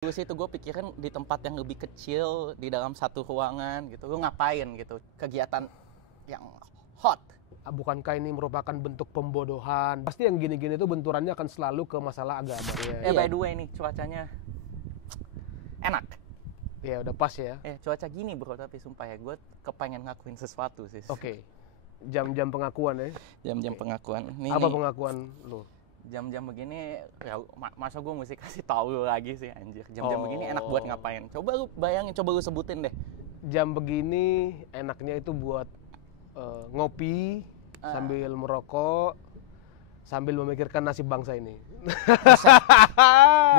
Dulu sih itu gue pikirin di tempat yang lebih kecil, di dalam satu ruangan gitu, lu ngapain gitu, kegiatan yang hot. Bukankah ini merupakan bentuk pembodohan? Pasti yang gini-gini tuh benturannya akan selalu ke masalah agama. By the way nih, cuacanya enak. Ya udah pas ya. Cuaca gini bro, tapi sumpah ya, gue kepengen ngakuin sesuatu sih. Oke. Jam-jam pengakuan ya. Jam-jam pengakuan. Apa pengakuan lu? Jam-jam begini, ya, masa gue mesti kasih tahu lu lagi sih anjir. Jam-jam begini enak buat ngapain? Coba lu bayangin, coba lu sebutin deh. Jam begini enaknya itu buat ngopi sambil merokok, sambil memikirkan nasib bangsa ini.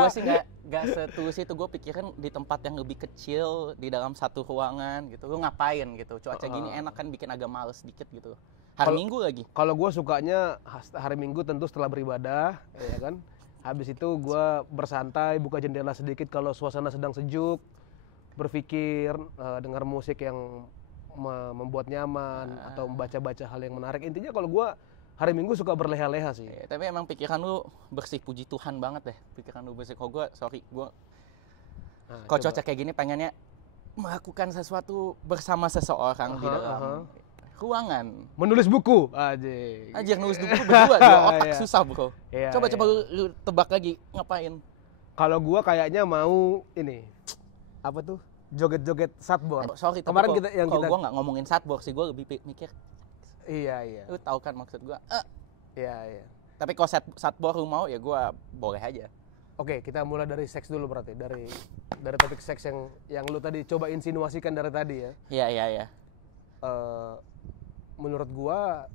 Gue sih nggak setulus itu, gue pikirin di tempat yang lebih kecil, di dalam satu ruangan gitu. Lu ngapain gitu? Cuaca gini enak kan, bikin agak males dikit gitu. Hari Minggu lagi. Kalau gue sukanya hari Minggu tentu setelah beribadah, ya kan. Habis itu gue bersantai, buka jendela sedikit kalau suasana sedang sejuk, berpikir, dengar musik yang membuat nyaman, atau membaca-baca hal yang menarik. Intinya kalau gue hari Minggu suka berleha-leha sih. Tapi emang pikiran lu bersih, puji Tuhan banget deh. Pikiran lu bersih. Kalau gue, kalau cuaca kayak gini pengennya melakukan sesuatu bersama seseorang di dalam ruangan. Menulis buku. Anjir, nulis buku berdua, dua otak susah bro. Coba lu tebak lagi, ngapain? Kalau gue kayaknya mau ini, apa tuh? Joget-joget satboard. Sorry, kemarin tapi kalau gue nggak ngomongin satboard sih, gue lebih mikir. Iya. Lu tahu kan maksud gue? Iya. Tapi kalau satboard lu mau ya gue boleh aja. Oke, kita mulai dari seks dulu berarti. Dari topik seks yang lu tadi coba insinuasikan dari tadi ya. Iya. Menurut gua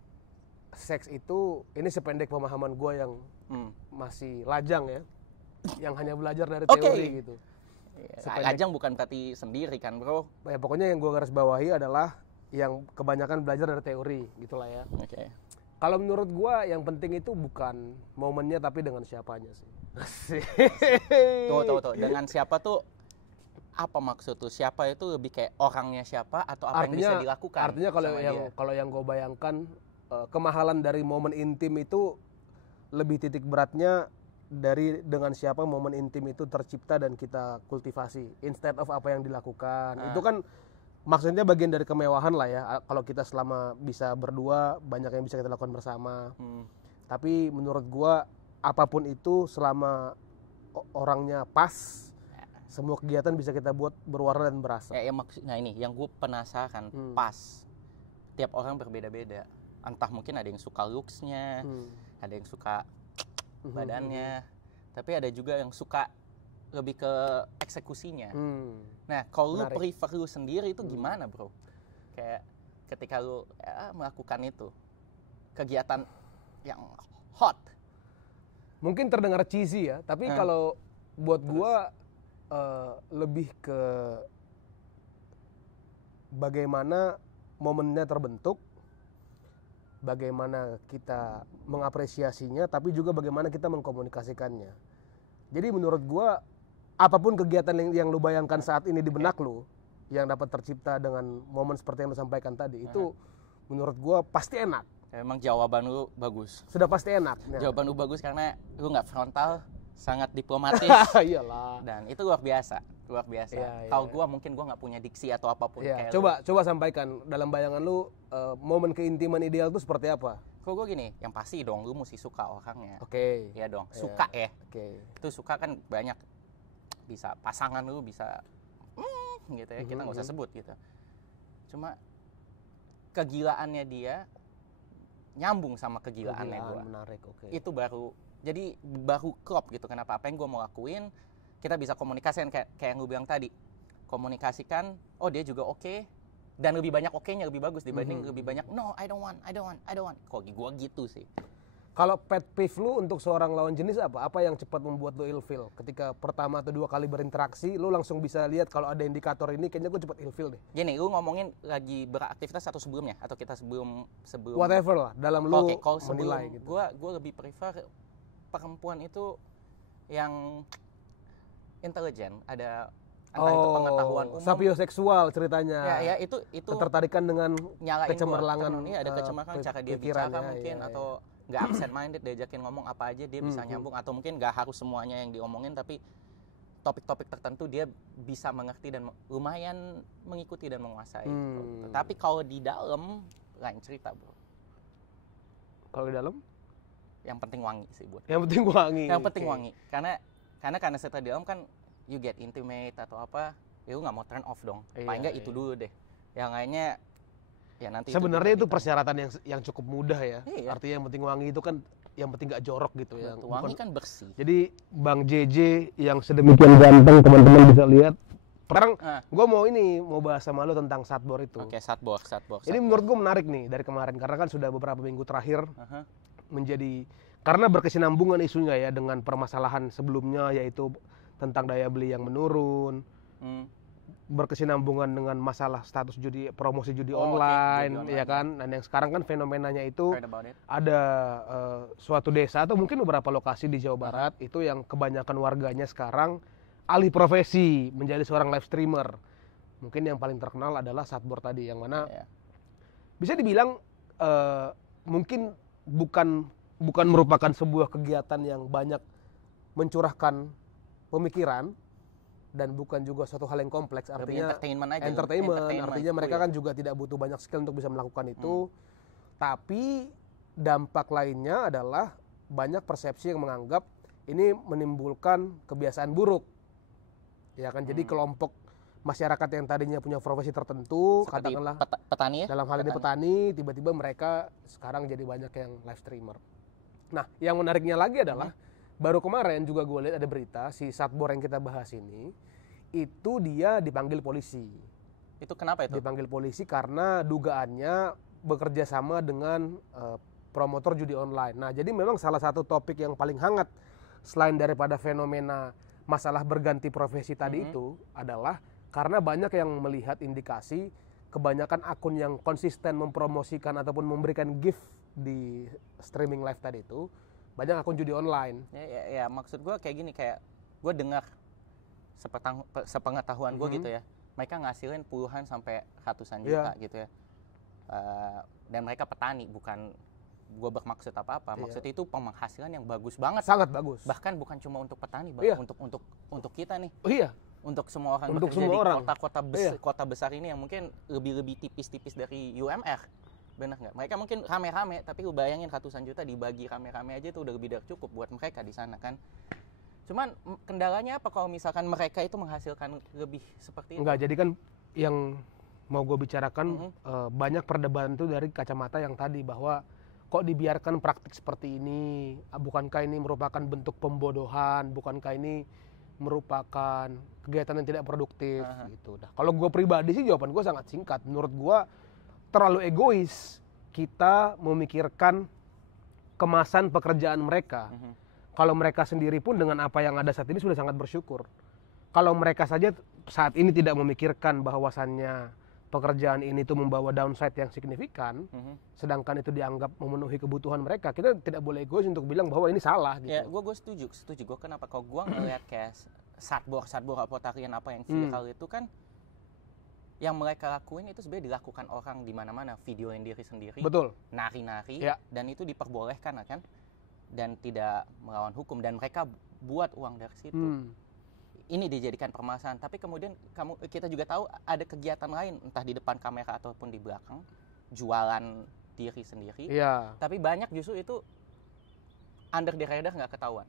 seks itu, ini sependek pemahaman gua yang masih lajang ya, yang hanya belajar dari teori gitu. Lajang bukan berarti sendiri kan bro. Ya pokoknya yang gua garis bawahi adalah yang kebanyakan belajar dari teori gitulah ya. Oke. Kalau menurut gua yang penting itu bukan momennya tapi dengan siapanya sih. Tuh. Dengan siapa tuh? Apa maksud tuh? Siapa itu lebih kayak orangnya siapa atau apa yang bisa dilakukan? Artinya kalau yang gue bayangkan, kemahalan dari momen intim itu lebih titik beratnya dari dengan siapa momen intim itu tercipta dan kita kultivasi instead of apa yang dilakukan. Itu kan maksudnya bagian dari kemewahan lah ya. Kalau kita selama bisa berdua, banyak yang bisa kita lakukan bersama. Tapi menurut gue apapun itu selama orangnya pas, semua kegiatan bisa kita buat berwarna dan berasa. Maksudnya ini, yang gue penasaran, pas. Tiap orang berbeda-beda. Entah mungkin ada yang suka looks-nya, ada yang suka badannya, tapi ada juga yang suka lebih ke eksekusinya. Nah, kalau lu prefer lu sendiri itu gimana bro? Kayak ketika lu melakukan itu, kegiatan yang hot. Mungkin terdengar cheesy ya, tapi kalau buat gua lebih ke bagaimana momennya terbentuk, bagaimana kita mengapresiasinya, tapi juga bagaimana kita mengkomunikasikannya. Jadi menurut gua apapun kegiatan yang lu bayangkan saat ini di benak lu yang dapat tercipta dengan momen seperti yang lu sampaikan tadi, itu menurut gua pasti enak. Emang jawaban lu bagus. Sudah pasti enak. Jawaban lu bagus karena lu nggak frontal, sangat diplomatis. Iyalah. Dan itu luar biasa. Kalau gua mungkin gua nggak punya diksi atau apapun. Coba sampaikan dalam bayangan lu momen keintiman ideal itu seperti apa? Kalau gua gini, yang pasti dong lu mesti suka orangnya. Oke. Iya dong, suka ya. Oke. Itu suka kan banyak, bisa pasangan lu bisa gitu ya, kita nggak usah sebut gitu. Cuma kegilaannya dia nyambung sama kegilaannya gua. Menarik, oke. Itu baru klop gitu. Kenapa? Apa yang gue mau lakuin, kita bisa komunikasikan kayak yang lu bilang tadi. Komunikasikan, oh dia juga oke, dan lebih banyak oke-nya lebih bagus dibanding lebih banyak no, I don't want. Kok gue gitu sih. Kalau pet peeve lu untuk seorang lawan jenis apa? Apa yang cepat membuat lu ilfeel? Ketika pertama atau dua kali berinteraksi, lu langsung bisa lihat kalau ada indikator ini, kayaknya gue cepat ilfeel deh. Gini, lu ngomongin lagi beraktivitas atau sebelumnya? Atau kita sebelum whatever lah, dalam lu menilai gitu. Gue lebih prefer perempuan itu yang intelijen, ada entah itu pengetahuan umum, sapioseksual ceritanya. Ya itu ketertarikan dengan kecemerlangan. Ada kecemerlangan cara dia bicara mungkin, atau nggak absent minded, diajakin ngomong apa aja dia bisa nyambung, atau mungkin nggak harus semuanya yang diomongin, tapi topik-topik tertentu dia bisa mengerti dan lumayan mengikuti dan menguasai. Gitu. Tapi kalau di dalam lain cerita, bro. Kalau di dalam? Yang penting wangi sih buat. Yang penting wangi. Yang penting wangi. Karena setelah di dalam kan you get intimate atau apa, ya lu nggak mau turn off dong. Paling nggak itu dulu deh. Yang lainnya ya nanti. Sebenarnya itu persyaratan yang cukup mudah ya. Iya. Artinya yang penting wangi itu kan yang penting nggak jorok gitu ya. Wangi kan bersih. Jadi Bang JJ yang sedemikian ganteng teman-teman bisa lihat. Sekarang gue mau bahas sama lo tentang Satbor itu. Oke, Satbor. Ini menurut gue menarik nih dari kemarin karena kan sudah beberapa minggu terakhir menjadi karena berkesinambungan isunya ya dengan permasalahan sebelumnya yaitu tentang daya beli yang menurun, berkesinambungan dengan masalah status promosi judi online, ya kan. Dan yang sekarang kan fenomenanya itu ada suatu desa atau mungkin beberapa lokasi di Jawa Barat itu yang kebanyakan warganya sekarang alih profesi menjadi seorang live streamer. Mungkin yang paling terkenal adalah Satbor tadi, yang mana bisa dibilang mungkin bukan merupakan sebuah kegiatan yang banyak mencurahkan pemikiran dan bukan juga suatu hal yang kompleks. Artinya entertainment. Artinya mereka kan juga tidak butuh banyak skill untuk bisa melakukan itu. Tapi dampak lainnya adalah banyak persepsi yang menganggap ini menimbulkan kebiasaan buruk. Ya kan, jadi kelompok masyarakat yang tadinya punya profesi tertentu, seperti katakanlah petani ya? Dalam hal ini petani, tiba-tiba mereka sekarang jadi banyak yang live streamer. Nah, yang menariknya lagi adalah baru kemarin juga gue lihat ada berita si Satbor yang kita bahas ini itu dia dipanggil polisi. Itu kenapa itu? Dipanggil polisi karena dugaannya bekerja sama dengan promotor judi online. Nah, jadi memang salah satu topik yang paling hangat selain daripada fenomena masalah berganti profesi tadi itu adalah karena banyak yang melihat indikasi kebanyakan akun yang konsisten mempromosikan ataupun memberikan gift di streaming live tadi itu banyak akun judi online. Ya, maksud gue kayak gini, kayak gue dengar sepengetahuan gue gitu ya, mereka ngasilin puluhan sampai ratusan juta gitu ya, dan mereka petani, bukan gue bermaksud apa-apa, maksudnya itu penghasilan yang bagus banget, sangat bagus, bahkan bukan cuma untuk petani, untuk kita nih, untuk semua orang untuk bekerja semua di kota besar ini yang mungkin lebih tipis-tipis dari UMR, benar nggak? Mereka mungkin rame-rame, tapi lu bayangin ratusan juta dibagi rame-rame aja itu udah lebih dari cukup buat mereka di sana kan. Cuman kendalanya apa kalau misalkan mereka itu menghasilkan lebih seperti itu? Enggak, jadi kan yang mau gue bicarakan banyak perdebatan itu dari kacamata yang tadi bahwa kok dibiarkan praktik seperti ini, bukankah ini merupakan bentuk pembodohan, bukankah ini merupakan kegiatan yang tidak produktif gitu. Nah, kalau gue pribadi sih jawaban gue sangat singkat. Menurut gue terlalu egois kita memikirkan kemasan pekerjaan mereka. Kalau mereka sendiri pun dengan apa yang ada saat ini sudah sangat bersyukur. Kalau mereka saja saat ini tidak memikirkan bahwasannya pekerjaan ini tuh membawa downside yang signifikan, sedangkan itu dianggap memenuhi kebutuhan mereka, kita tidak boleh egois untuk bilang bahwa ini salah gitu. Ya, gue setuju. Gue kenapa kalau gue ngeliat kayak Satbor apotarian apa yang viral itu kan, yang mereka lakuin itu sebenarnya dilakukan orang di mana-mana, videoin diri sendiri, betul, nari-nari, dan itu diperbolehkan kan, dan tidak melawan hukum, dan mereka buat uang dari situ. Ini dijadikan permasalahan, tapi kemudian kita juga tahu ada kegiatan lain, entah di depan kamera ataupun di belakang, jualan diri sendiri. Tapi banyak justru itu under the radar nggak ketahuan.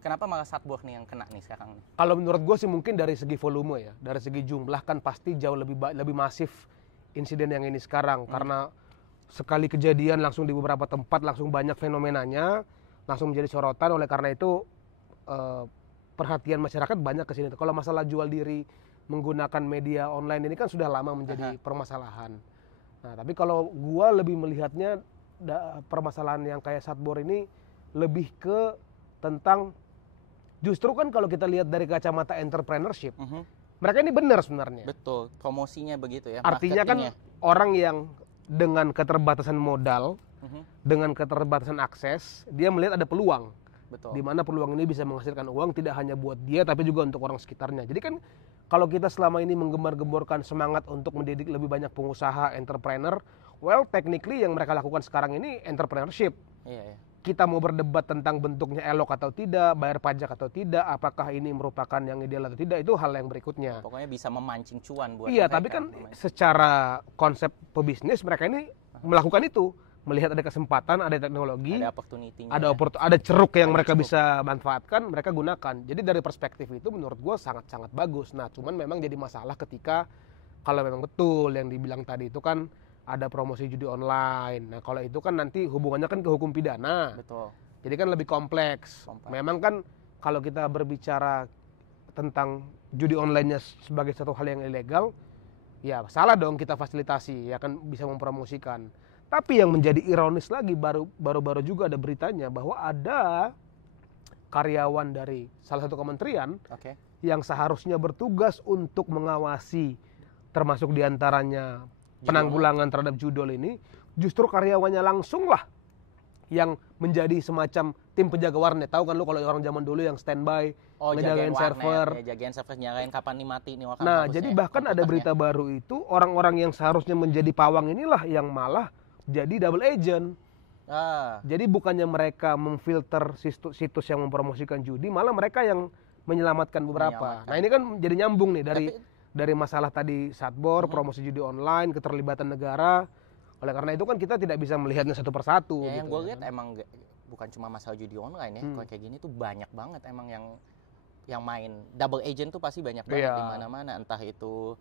Kenapa malah Satbor nih yang kena nih sekarang? Kalau menurut gue sih mungkin dari segi volume ya, dari segi jumlah kan pasti jauh lebih masif insiden yang ini sekarang, karena sekali kejadian langsung di beberapa tempat langsung banyak fenomenanya, langsung menjadi sorotan. Oleh karena itu perhatian masyarakat banyak ke sini. Kalau masalah jual diri menggunakan media online ini kan sudah lama menjadi permasalahan. Nah, tapi kalau gua lebih melihatnya permasalahan yang kayak Satbor ini lebih ke tentang justru kan kalau kita lihat dari kacamata entrepreneurship, mereka ini benar sebenarnya. Betul, promosinya begitu ya. Artinya kan orang yang dengan keterbatasan modal, dengan keterbatasan akses, dia melihat ada peluang. Betul. Di mana peluang ini bisa menghasilkan uang tidak hanya buat dia tapi juga untuk orang sekitarnya. Jadi kan kalau kita selama ini menggembar-gemborkan semangat untuk mendidik lebih banyak pengusaha, entrepreneur, well technically yang mereka lakukan sekarang ini entrepreneurship. kita mau berdebat tentang bentuknya elok atau tidak, bayar pajak atau tidak, apakah ini merupakan yang ideal atau tidak, itu hal yang berikutnya. Pokoknya bisa memancing cuan buat iya, mereka. tapi kan secara konsep pebisnis mereka ini melakukan itu, melihat ada kesempatan, ada teknologi, ada opportunity-nya, ada ceruk yang mereka bisa manfaatkan, mereka gunakan. Jadi dari perspektif itu menurut gue sangat-sangat bagus. Nah, cuman memang jadi masalah ketika kalau memang betul yang dibilang tadi itu kan ada promosi judi online. Nah, kalau itu kan nanti hubungannya kan ke hukum pidana. Betul. Jadi kan lebih kompleks. Memang kan kalau kita berbicara tentang judi online-nya sebagai satu hal yang ilegal, ya salah dong kita fasilitasi, ya kan bisa mempromosikan. Tapi yang menjadi ironis lagi, baru-baru juga ada beritanya bahwa ada karyawan dari salah satu kementerian yang seharusnya bertugas untuk mengawasi, termasuk diantaranya penanggulangan terhadap judol ini, justru karyawannya langsung lah yang menjadi semacam tim penjaga warnet. Tahu kan lu kalau orang zaman dulu yang standby, ngejagain server, jagain server, nyalain kapan nih mati nih. Nah, jadi bahkan ada berita baru itu orang-orang yang seharusnya menjadi pawang inilah yang malah jadi double agent. Jadi bukannya mereka memfilter situs yang mempromosikan judi, malah mereka yang menyelamatkan beberapa. Nah, ini kan jadi nyambung nih dari masalah tadi satbor, promosi judi online, keterlibatan negara. Oleh karena itu kan kita tidak bisa melihatnya satu persatu. Ya, gitu, yang gue lihat emang bukan cuma masalah judi online ya. Kalau kayak gini tuh banyak banget emang yang main double agent tuh pasti banyak banget di mana-mana. Entah itu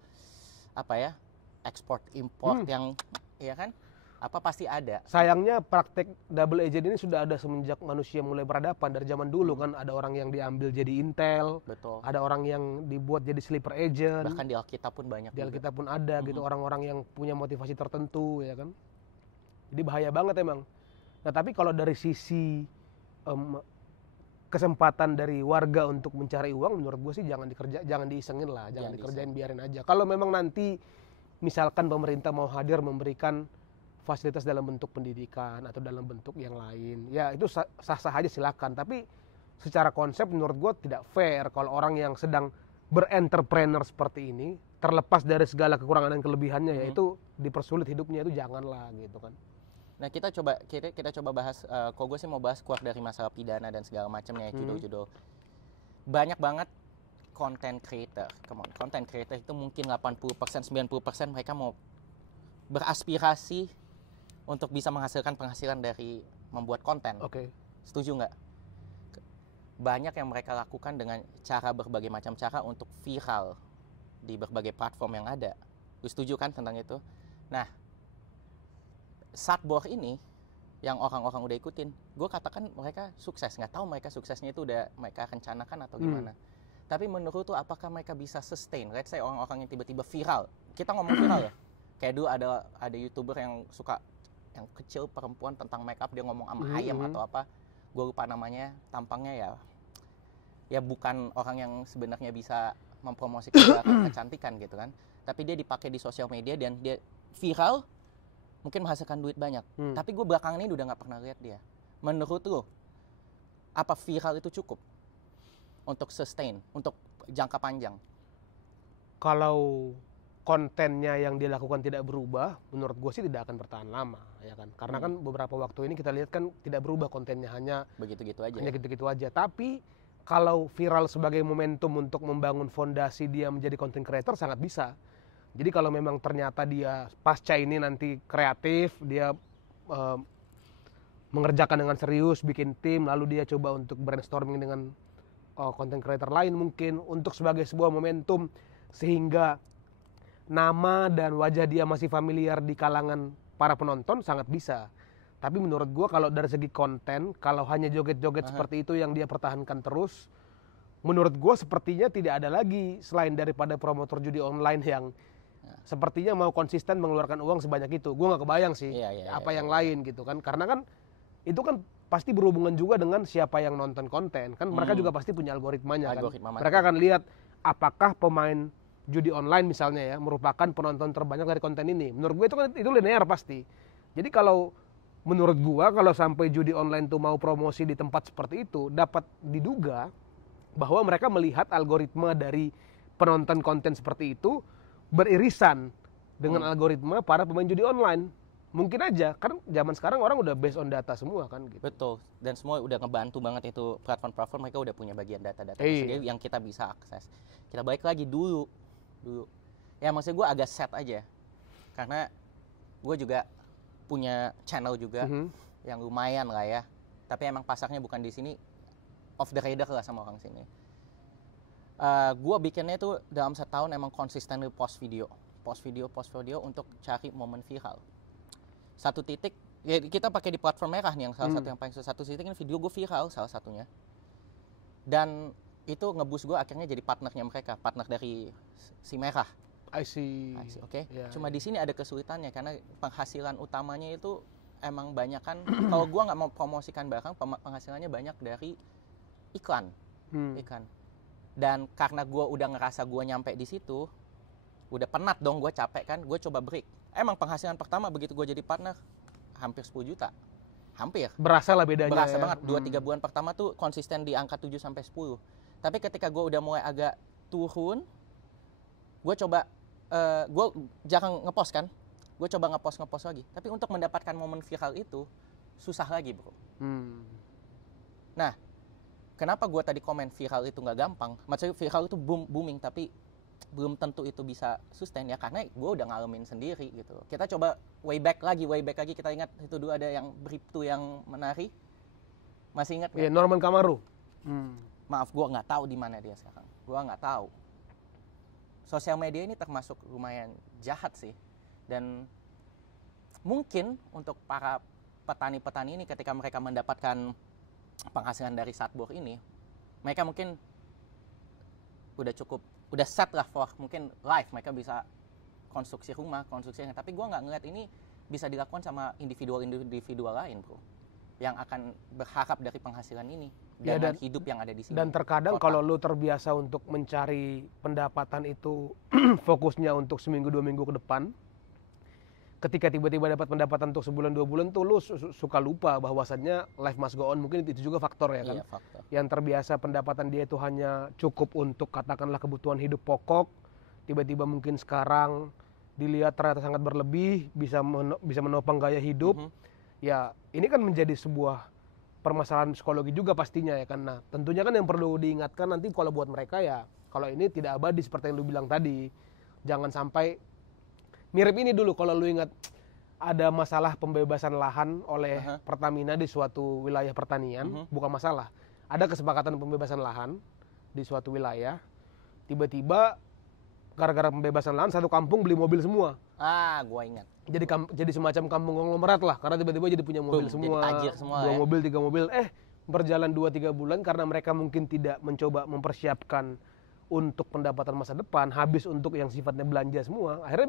apa ya, ekspor import yang ya kan, apa pasti ada. Sayangnya praktek double agent ini sudah ada semenjak manusia mulai berhadapan. Dari zaman dulu kan ada orang yang diambil jadi intel. Betul. Ada orang yang dibuat jadi sleeper agent. Bahkan di Alkitab pun banyak. Di Alkitab pun ada gitu orang-orang yang punya motivasi tertentu, ya kan. Jadi bahaya banget emang. Nah, tapi kalau dari sisi kesempatan dari warga untuk mencari uang, menurut gue sih jangan diisengin lah, jangan dikerjain, biarin aja. Kalau memang nanti misalkan pemerintah mau hadir memberikan fasilitas dalam bentuk pendidikan atau dalam bentuk yang lain, ya itu sah-sah aja silakan. Tapi secara konsep menurut gue tidak fair kalau orang yang sedang berentrepreneur seperti ini, terlepas dari segala kekurangan dan kelebihannya, yaitu dipersulit hidupnya, itu janganlah gitu kan. Nah, kita coba bahas, kok gue sih mau bahas keluar dari masalah pidana dan segala macamnya, judul-judul. Banyak banget content creator, content creator itu mungkin 80%, 90% mereka mau beraspirasi untuk bisa menghasilkan penghasilan dari membuat konten. Setuju nggak? Banyak yang mereka lakukan dengan cara berbagai macam cara untuk viral di berbagai platform yang ada. Lu setuju kan tentang itu? Nah, satbor ini yang orang-orang udah ikutin, gue katakan mereka sukses. Nggak tahu mereka suksesnya itu udah mereka rencanakan atau gimana. Tapi menurut tuh apakah mereka bisa sustain? Let's say orang-orang yang tiba-tiba viral. Kita ngomong viral ya. Kayak dulu ada YouTuber yang suka, yang kecil perempuan tentang make up, dia ngomong sama ayam atau apa. Gue lupa namanya, tampangnya ya bukan orang yang sebenarnya bisa mempromosikan kecantikan gitu kan. Tapi dia dipakai di sosial media dan dia viral, mungkin menghasilkan duit banyak. Tapi gue belakangan ini udah nggak pernah lihat dia. Menurut lo, apa viral itu cukup untuk sustain, untuk jangka panjang? Kalau kontennya yang dilakukan tidak berubah, menurut gue sih tidak akan bertahan lama, ya kan? Karena kan beberapa waktu ini kita lihat kan tidak berubah kontennya, hanya begitu-gitu aja. Hanya gitu-gitu aja. Tapi kalau viral sebagai momentum untuk membangun fondasi dia menjadi content creator, sangat bisa. Jadi kalau memang ternyata dia pasca ini nanti kreatif, dia mengerjakan dengan serius, bikin tim, lalu dia coba untuk brainstorming dengan content creator lain mungkin untuk sebagai sebuah momentum sehingga nama dan wajah dia masih familiar di kalangan para penonton, sangat bisa. Tapi menurut gue kalau dari segi konten, kalau hanya joget-joget seperti itu yang dia pertahankan terus, menurut gue sepertinya tidak ada lagi selain daripada promotor judi online yang sepertinya mau konsisten mengeluarkan uang sebanyak itu. Gue nggak kebayang sih yang lain gitu kan. Karena kan itu kan pasti berhubungan juga dengan siapa yang nonton konten. Kan mereka juga pasti punya algoritmanya kan. Mereka akan lihat apakah pemain judi online misalnya ya merupakan penonton terbanyak dari konten ini. Menurut gue itu linear pasti. Jadi kalau menurut gue kalau sampai judi online tuh mau promosi di tempat seperti itu, dapat diduga bahwa mereka melihat algoritma dari penonton konten seperti itu beririsan dengan algoritma para pemain judi online. mungkin aja kan zaman sekarang orang udah based on data semua kan gitu. Betul, dan semua udah ngebantu banget itu platform-platform, mereka udah punya bagian data-data sendiri yang kita bisa akses. Kita balik lagi dulu ya, maksudnya gue agak sad aja karena gue juga punya channel juga yang lumayan lah ya, tapi emang pasarnya bukan di sini, off the radar lah sama orang sini. Gue bikinnya itu dalam setahun emang konsisten post video untuk cari momen viral. Satu titik ya kita pakai di platform merah nih, yang salah satu yang paling susah. Satu titik ini video gue viral salah satunya, dan itu nge-boost gue akhirnya jadi partnernya mereka, partner dari si merah. I see. Oke. Cuma di sini ada kesulitannya karena penghasilan utamanya itu emang banyak kan. Kalau gue nggak mau promosikan barang, penghasilannya banyak dari iklan. Dan karena gue udah ngerasa gue nyampe di situ, udah penat dong, gue capek kan, gue coba break. Emang penghasilan pertama begitu gue jadi partner hampir 10 juta. Hampir. Berasa lah bedanya. Berasa banget. 2-3 bulan pertama tuh konsisten di angka 7-10. Tapi ketika gue udah mulai agak turun, gue coba, gue jarang ngepost kan. Gue coba ngepost lagi. Tapi untuk mendapatkan momen viral itu, susah lagi bro. Nah, kenapa gue tadi komen viral itu nggak gampang? Maksudnya viral itu booming, tapi belum tentu itu bisa sustain ya, karena gue udah ngalamin sendiri gitu. Kita coba way back lagi kita ingat itu dulu ada yang Bribtu yang menari, masih ingat? Iya, Norman Kamaru. Maaf, gue nggak tahu di mana dia sekarang. Gue nggak tahu. Sosial media ini termasuk lumayan jahat sih, dan mungkin untuk para petani-petani ini ketika mereka mendapatkan penghasilan dari Satbor ini, mereka mungkin udah set lah for mungkin live, mereka bisa konstruksi rumah, tapi gue nggak ngeliat ini bisa dilakukan sama individual lain bro, yang akan berharap dari penghasilan ini dan hidup yang ada di sini. Dan terkadang kalau lu terbiasa untuk mencari pendapatan itu fokusnya untuk seminggu 2 minggu ke depan, ketika tiba-tiba dapat pendapatan untuk sebulan 2 bulan tuh lu suka lupa bahwasannya life must go on. Mungkin itu juga faktor ya kan. Iya, faktor. Yang terbiasa pendapatan dia itu hanya cukup untuk katakanlah kebutuhan hidup pokok, tiba-tiba mungkin sekarang dilihat ternyata sangat berlebih, bisa menopang gaya hidup. Ya ini kan menjadi sebuah permasalahan psikologi juga pastinya ya kan. Nah tentunya kan yang perlu diingatkan nanti kalau buat mereka ya, kalau ini tidak abadi seperti yang lu bilang tadi, jangan sampai mirip ini dulu. Kalau lu ingat ada masalah pembebasan lahan oleh Pertamina di suatu wilayah pertanian, bukan masalah, ada kesepakatan pembebasan lahan di suatu wilayah, tiba-tiba gara-gara pembebasan lahan satu kampung beli mobil semua. Gua ingat. Jadi semacam kampung konglomerat lah, karena tiba-tiba jadi punya mobil semua, jadi tajir semua, 2 mobil 3 mobil. Berjalan 2-3 bulan karena mereka mungkin tidak mencoba mempersiapkan untuk pendapatan masa depan, habis untuk yang sifatnya belanja semua, akhirnya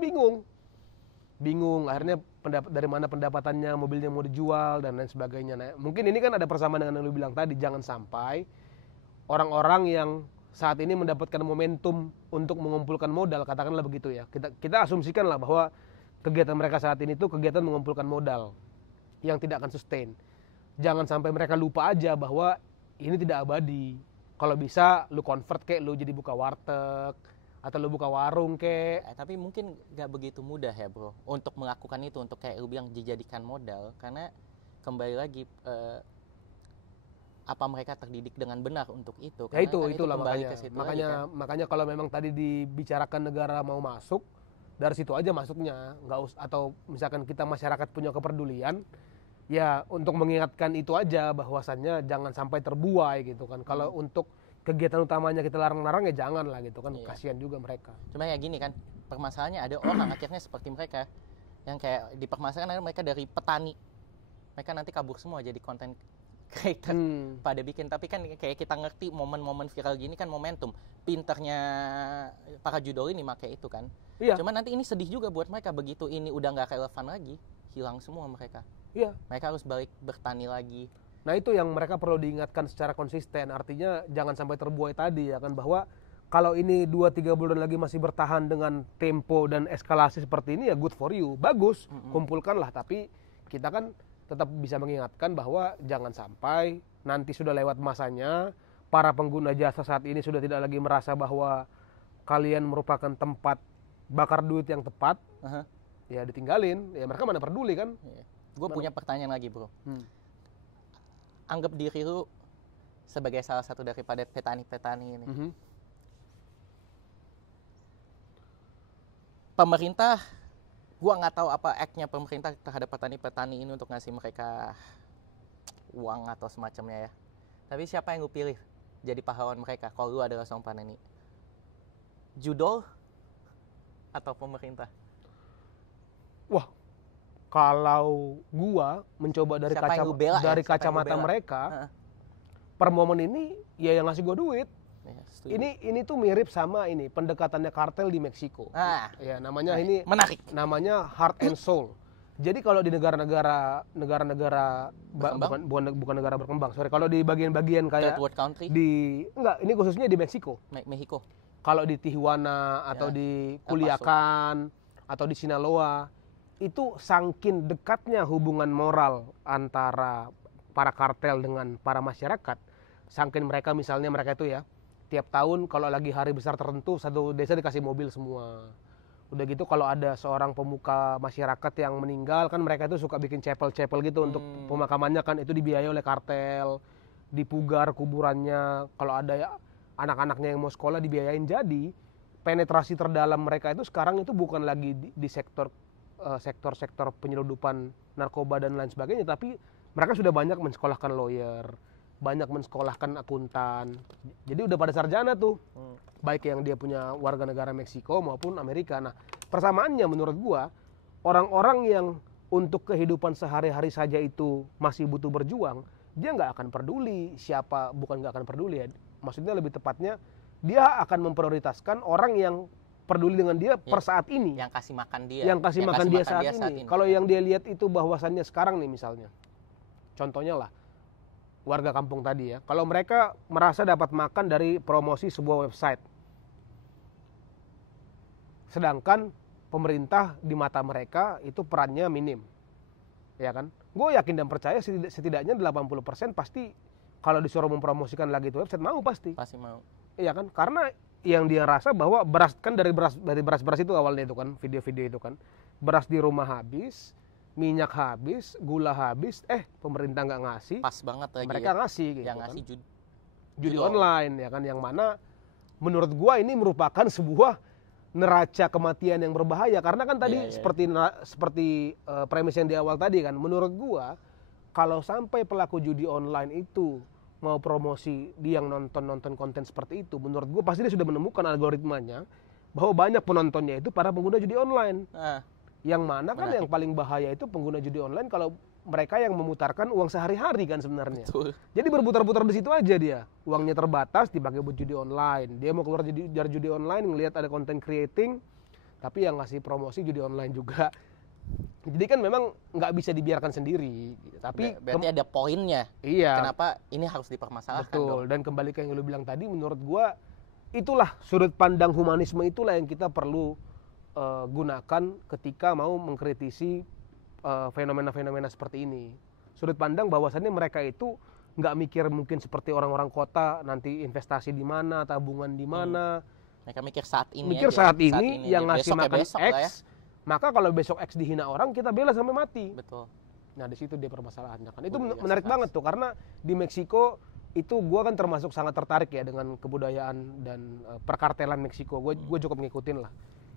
bingung akhirnya dari mana pendapatannya, mobilnya mau dijual dan lain sebagainya. Nah, mungkin ini kan ada persamaan dengan yang lu bilang tadi, jangan sampai orang-orang yang saat ini mendapatkan momentum untuk mengumpulkan modal, katakanlah begitu ya, kita asumsikan lah bahwa kegiatan mereka saat ini tuh kegiatan mengumpulkan modal yang tidak akan sustain. Jangan sampai mereka lupa aja bahwa ini tidak abadi. Kalau bisa lu convert kayak lu jadi buka warteg atau lu buka warung kayak. Tapi mungkin gak begitu mudah ya bro untuk melakukan itu, untuk kayak lu bilang dijadikan modal, karena kembali lagi apa mereka terdidik dengan benar untuk itu. Ya itulah makanya kalau memang tadi dibicarakan negara mau masuk, dari situ aja masuknya, nggak usah, atau misalkan kita masyarakat punya kepedulian, ya untuk mengingatkan itu aja bahwasannya jangan sampai terbuai gitu kan. Kalau untuk kegiatan utamanya kita larang-larang ya jangan lah gitu kan, kasihan juga mereka. Cuma kayak gini kan, permasalahannya ada orang akhirnya seperti mereka yang kayak dipermasalahkan mereka dari petani, mereka nanti kabur semua jadi konten creator pada bikin. Tapi kan kayak kita ngerti momen-momen viral gini kan momentum, pinternya para judul ini pakai itu kan. Iya. Cuma nanti ini sedih juga buat mereka, begitu ini udah nggak relevan lagi, hilang semua mereka. Iya. Mereka harus balik bertani lagi. Nah itu yang mereka perlu diingatkan secara konsisten. Artinya jangan sampai terbuai tadi ya kan, bahwa kalau ini 2-3 bulan lagi masih bertahan dengan tempo dan eskalasi seperti ini ya good for you, bagus, kumpulkanlah. Tapi kita kan tetap bisa mengingatkan bahwa jangan sampai nanti sudah lewat masanya, para pengguna jasa saat ini sudah tidak lagi merasa bahwa kalian merupakan tempat bakar duit yang tepat. ya ditinggalin, ya mereka mana peduli kan. Gue punya pertanyaan lagi bro. Anggap diri lu sebagai salah satu daripada petani-petani ini. Pemerintah, gue nggak tahu apa act-nya pemerintah terhadap petani-petani ini untuk ngasih mereka uang atau semacamnya ya. Tapi siapa yang lu pilih jadi pahlawan mereka kalau lu adalah seorang petani? Judol atau pemerintah? Wah, kalau gua mencoba dari kacamata mereka, per momen ini ya yang ngasih gua duit. Ini tuh mirip sama ini pendekatannya kartel di Meksiko. Ya namanya ini menarik. Namanya heart and soul. Jadi kalau di negara-negara bukan negara berkembang, sorry, kalau di bagian-bagian kayak ini khususnya di Meksiko. Mexico. Kalau di Tijuana atau di Culiacan atau di Sinaloa, itu saking dekatnya hubungan moral antara para kartel dengan para masyarakat. Saking mereka misalnya mereka itu ya tiap tahun kalau lagi hari besar tertentu satu desa dikasih mobil semua. Udah gitu kalau ada seorang pemuka masyarakat yang meninggal kan mereka itu suka bikin chapel gitu untuk pemakamannya kan, itu dibiayai oleh kartel, dipugar kuburannya, kalau ada ya anak-anaknya yang mau sekolah dibiayain. Jadi penetrasi terdalam mereka itu sekarang itu bukan lagi di sektor penyeludupan narkoba dan lain sebagainya, tapi mereka sudah banyak mensekolahkan lawyer, banyak mensekolahkan akuntan. Jadi udah pada sarjana tuh. Baik yang dia punya warga negara Meksiko maupun Amerika. Nah, persamaannya menurut gua, orang-orang yang untuk kehidupan sehari-hari saja itu masih butuh berjuang, dia nggak akan peduli siapa, bukan nggak akan peduli ya. Maksudnya lebih tepatnya, dia akan memprioritaskan orang yang peduli dengan dia per saat ini. Yang kasih makan dia. Yang kasih makan dia saat ini. Kalau yang dia lihat itu bahwasannya sekarang nih misalnya, contohnya lah, warga kampung tadi ya, kalau mereka merasa dapat makan dari promosi sebuah website, sedangkan pemerintah di mata mereka itu perannya minim, ya kan? Gue yakin dan percaya setidaknya 80% pasti kalau disuruh mempromosikan lagi itu website mau pasti mau, iya kan? Karena yang dia rasa bahwa beras kan dari beras itu awalnya itu kan, video-video itu kan, beras di rumah habis, minyak habis, gula habis, pemerintah nggak ngasih. Pas banget lagi. Mereka ngasih gitu. Yang ngasih kan. Judi online ya kan, yang mana menurut gua ini merupakan sebuah neraca kematian yang berbahaya, karena kan tadi seperti premis yang di awal tadi kan, menurut gua kalau sampai pelaku judi online itu mau promosi dia yang nonton konten seperti itu, menurut gua pasti dia sudah menemukan algoritmanya bahwa banyak penontonnya itu para pengguna judi online. Yang mana kan yang paling bahaya itu pengguna judi online kalau mereka yang memutarkan uang sehari-hari kan sebenarnya. Betul. Jadi berputar-putar di situ aja dia. Uangnya terbatas dipakai buat judi online. Dia mau keluar dari judi online ngelihat ada content creating, tapi yang ngasih promosi judi online juga. Jadi kan memang nggak bisa dibiarkan sendiri. Tapi berarti ada poinnya. Iya. Kenapa ini harus dipermasalahkan? Betul. Dan kembali ke yang lu bilang tadi, menurut gua itulah sudut pandang humanisme, itulah yang kita perlu gunakan ketika mau mengkritisi fenomena-fenomena seperti ini. Sudut pandang bahwasannya mereka itu nggak mikir mungkin seperti orang-orang kota nanti investasi di mana, tabungan di mana. Mereka mikir saat ini. Mikir aja. saat ini yang ngasih makan X, ya. maka kalau besok X dihina orang kita bela sampai mati. Betul. Nah di situ dia permasalahannya kan. Itu menarik banget tuh, karena di Meksiko itu gue kan termasuk sangat tertarik ya dengan kebudayaan dan perkartelan Meksiko. Gue cukup ngikutin lah.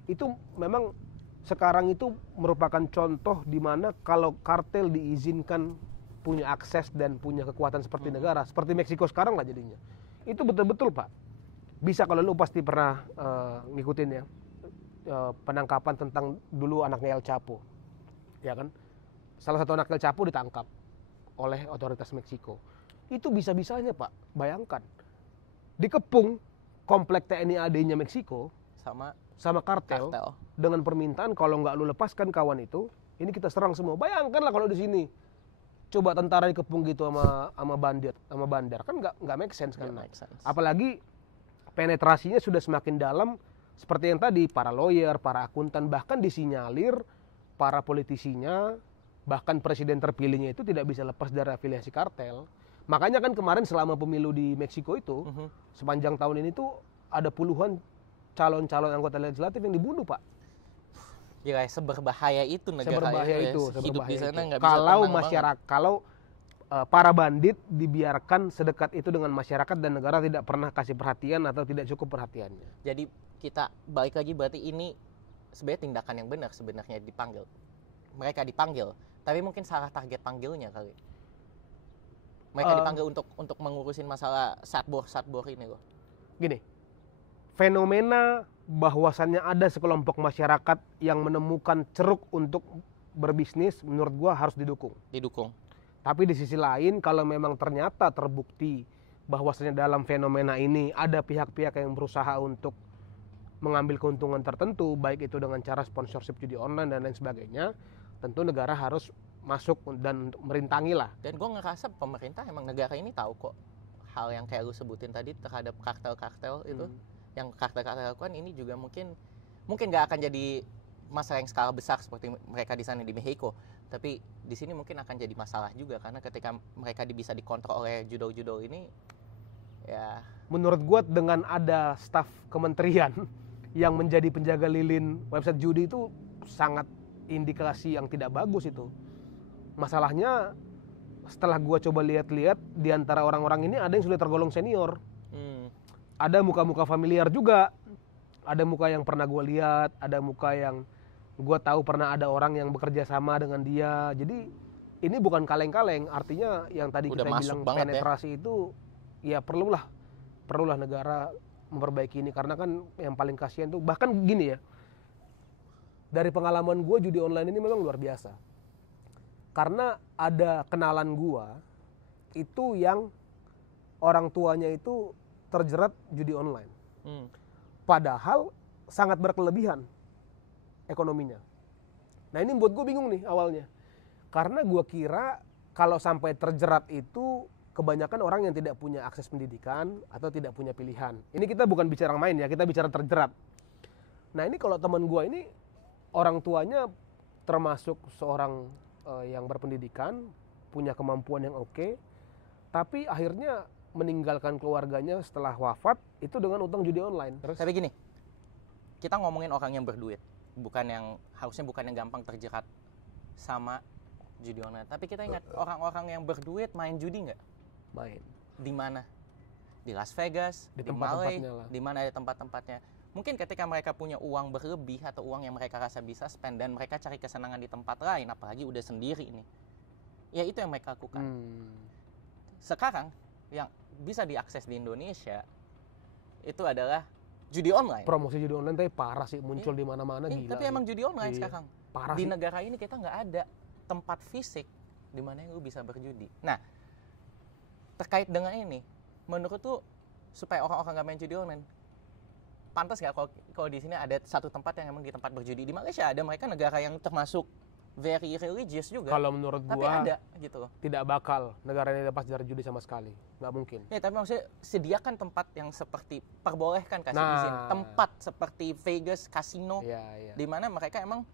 Itu memang sekarang itu merupakan contoh di mana kalau kartel diizinkan punya akses dan punya kekuatan seperti negara, seperti Meksiko sekarang lah jadinya. Itu betul-betul Pak. Bisa, kalau lu pasti pernah ngikutin ya penangkapan tentang dulu anaknya El Chapo, ya kan? Salah satu anak El Chapo ditangkap oleh otoritas Meksiko. Itu bisa-bisanya Pak, bayangkan dikepung komplek TNI AD-nya Meksiko sama kartel dengan permintaan kalau nggak lu lepaskan kawan itu, ini kita serang semua. Bayangkanlah kalau di sini coba tentara dikepung gitu sama bandar kan nggak make sense kan. Apalagi penetrasinya sudah semakin dalam, seperti yang tadi, para lawyer, para akuntan, bahkan disinyalir para politisinya, bahkan presiden terpilihnya itu tidak bisa lepas dari afiliasi kartel. Makanya kan kemarin selama pemilu di Meksiko itu, sepanjang tahun ini tuh ada puluhan calon-calon anggota legislatif yang dibunuh Pak. Gila, seberbahaya itu negara itu. Hidup di sana nggak bisa kalau tenang masyarakat banget. kalau para bandit dibiarkan sedekat itu dengan masyarakat dan negara tidak pernah kasih perhatian atau tidak cukup perhatiannya. Jadi kita balik lagi, berarti ini sebenarnya tindakan yang benar sebenarnya dipanggil. Mereka dipanggil, tapi mungkin salah target panggilnya kali. Mereka dipanggil untuk mengurusin masalah satbor ini loh. Gini, fenomena bahwasannya ada sekelompok masyarakat yang menemukan ceruk untuk berbisnis menurut gua harus didukung. Tapi di sisi lain kalau memang ternyata terbukti bahwasannya dalam fenomena ini ada pihak-pihak yang berusaha untuk mengambil keuntungan tertentu, baik itu dengan cara sponsorship judi online dan lain sebagainya, tentu negara harus masuk dan merintangi lah. Dan gue ngerasa pemerintah emang negara ini tahu kok hal yang kayak lu sebutin tadi terhadap kartel-kartel itu, yang kartel-kartel lakukan ini juga mungkin nggak akan jadi masalah yang skala besar seperti mereka di sana di Mexico, tapi di sini mungkin akan jadi masalah juga karena ketika mereka bisa dikontrol oleh judol-judol ini, ya. Menurut gue dengan ada staf kementerian yang menjadi penjaga lilin website judi itu sangat indikasi yang tidak bagus itu. Masalahnya setelah gue coba lihat-lihat di antara orang-orang ini ada yang sudah tergolong senior, ada muka-muka familiar juga, ada muka yang pernah gue lihat, ada muka yang gue tahu pernah ada orang yang bekerja sama dengan dia. Jadi ini bukan kaleng-kaleng, artinya yang tadi udah kita bilang penetrasi itu ya perlulah negara memperbaiki ini, karena kan yang paling kasihan tuh bahkan gini ya, dari pengalaman gue judi online ini memang luar biasa. Karena ada kenalan gue itu yang orang tuanya itu terjerat judi online. Padahal sangat berkelebihan ekonominya. Nah ini buat gue bingung nih awalnya. Karena gue kira kalau sampai terjerat itu kebanyakan orang yang tidak punya akses pendidikan atau tidak punya pilihan. Ini kita bukan bicara main ya, kita bicara terjerat. Nah ini kalau teman gue ini orang tuanya termasuk seorang yang berpendidikan, punya kemampuan yang oke, tapi akhirnya meninggalkan keluarganya setelah wafat itu dengan utang judi online. Terus? Tapi gini, kita ngomongin orang yang berduit, harusnya bukan yang gampang terjerat sama judi online. Tapi kita ingat orang-orang yang berduit main judi nggak? Main. Di mana? Di Las Vegas, di Malay, di mana ada tempat-tempatnya. Mungkin ketika mereka punya uang berlebih atau uang yang mereka rasa bisa spend dan mereka cari kesenangan di tempat lain, apalagi udah sendiri nih, ya itu yang mereka lakukan. Sekarang yang bisa diakses di Indonesia itu adalah judi online. Promosi judi online tapi parah sih, muncul di mana-mana, gila. Tapi emang judi online sekarang. Parah di sih. Negara ini kita nggak ada tempat fisik di mana lu bisa berjudi. Nah, terkait dengan ini, menurut tuh supaya orang-orang nggak main judi online, pantas nggak kalau di sini ada satu tempat yang emang di tempat berjudi? Di Malaysia ada, mereka negara yang termasuk very religious juga. Kalau menurut tapi gua ada gitu loh. Tidak bakal negara ini lepas dari judi sama sekali, nggak mungkin. Ya tapi maksudnya sediakan tempat yang seperti perbolehkan kasih izin, tempat seperti Vegas, kasino, di mana mereka emang